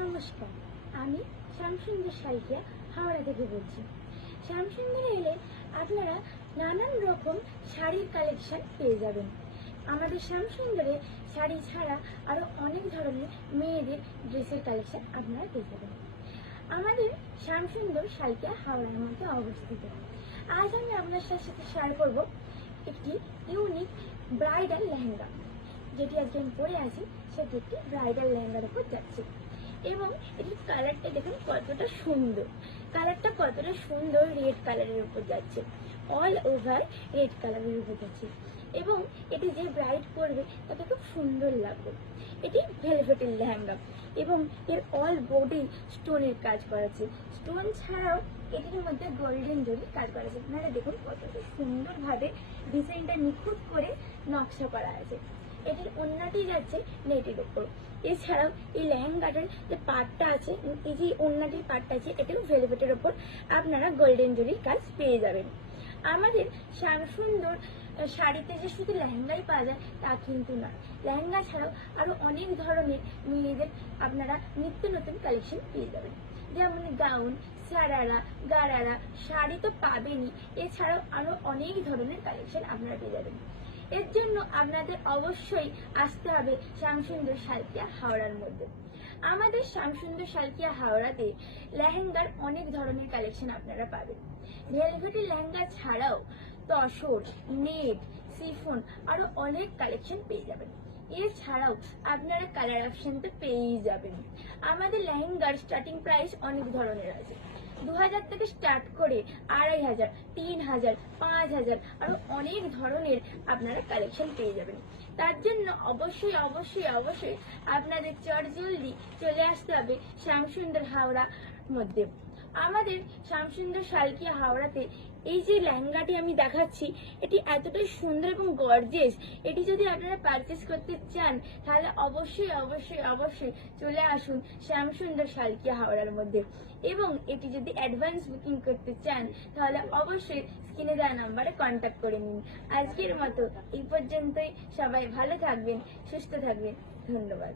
নমস্কার, আমি শ্যামসুন্দর সাইকিয়া হাওড়া থেকে বলছি। শ্যামসুন্দরে এলে আপনারা নানান রকম শাড়ির কালেকশন পেয়ে যাবেন। আমাদের শ্যামসুন্দরে শাড়ি ছাড়া আরো অনেক ধরনের মেয়েদের ড্রেসের কালেকশন আপনারা পেয়ে যাবেন। আমাদের শ্যামসুন্দর সাইকিয়া হাওড়ার মধ্যে অবস্থিত। আজ আমি আপনার সাথে শেয়ার করব একটি ইউনিক ব্রাইডাল লেহেঙ্গা, যেটি আজকে আমি পরে আছি সেটি একটি ব্রাইডাল লেহেঙ্গার উপর যাচ্ছে। এবং এটির কালারটা দেখুন কতটা সুন্দর, রেড কালারের উপর যাচ্ছে, অল ওভার রেড কালারের উপর যাচ্ছে। এবং এটি যে ব্রাইড পরবে তাকে খুব সুন্দর লাগবে। এটি ভেলভেটের লেহেঙ্গা এবং এর অল বডি স্টোনের কাজ করা আছে। স্টোন ছাড়াও এটির মধ্যে গোল্ডেন জরির কাজ করা আছে। আপনারা দেখুন কতটা সুন্দরভাবে ডিজাইনটা নিখুঁত করে নকশা করা আছে। এটির ওড়নাটি যাচ্ছে নেটের উপর। এছাড়াও এই লেহেঙ্গাটার যে পাটটা আছে, এই যে ওড়নাটির পাটটা আছে, এটাও ভেলভেটের উপর আপনারা গোল্ডেন জরির কাজ পেয়ে যাবেন। আমাদের শ্যামসুন্দর শাড়িতে যে শুধু লেহেঙ্গাই পাওয়া যায় তা কিন্তু নয়, লেহেঙ্গা ছাড়াও আরো অনেক ধরনের মেয়েদের আপনারা নিত্য নতুন কালেকশন পেয়ে যাবেন। যেমন গাউন, সারারা, গারারা, শাড়ি তো পাবেনই, এছাড়াও আরো অনেক ধরনের কালেকশন আপনারা পেয়ে যাবেন। এর জন্য আপনাদের অবশ্যই আসতে হবে শ্যামসুন্দর সাইকিয়া হাওড়ার মধ্যে। আমাদের শ্যামসুন্দর সাইকিয়া হাওড়াতে লেহেঙ্গার অনেক ধরনের কালেকশন আপনারা পাবেন। ভেলভেটের লেহেঙ্গা ছাড়াও তসর, নেট, শিফন আরো অনেক কালেকশন পেয়ে যাবেন। এছাড়াও আপনারা কালার অপশন তো পেয়েই যাবেন। আমাদের লেহেঙ্গার স্টার্টিং প্রাইস অনেক ধরনের আছে। 2000 থেকে স্টার্ট করে 2500, 3000, 5000 আরো অনেক ধরনের আপনারা কালেকশন পেয়ে যাবেন। তার জন্য অবশ্যই অবশ্যই অবশ্যই আপনাদের চটজলদি চলে আসতে হবে শ্যামসুন্দর হাওড়ার মধ্যে। আমাদের শ্যামসুন্দর সাইকিয়া হাওড়াতে এই যে লেহেঙ্গাটি আমি দেখাচ্ছি, এটি এতটাই সুন্দর এবং গর্জিয়াস। এটি যদি আপনারা পারচেস করতে চান তাহলে অবশ্যই অবশ্যই অবশ্যই চলে আসুন শ্যামসুন্দর সাইকিয়া হাওড়ার মধ্যে। এবং এটি যদি অ্যাডভান্স বুকিং করতে চান তাহলে অবশ্যই স্ক্রিনে দেওয়া নাম্বারে কন্ট্যাক্ট করে নিন। আজকের মতো এই পর্যন্তই। সবাই ভালো থাকবেন, সুস্থ থাকবেন। ধন্যবাদ।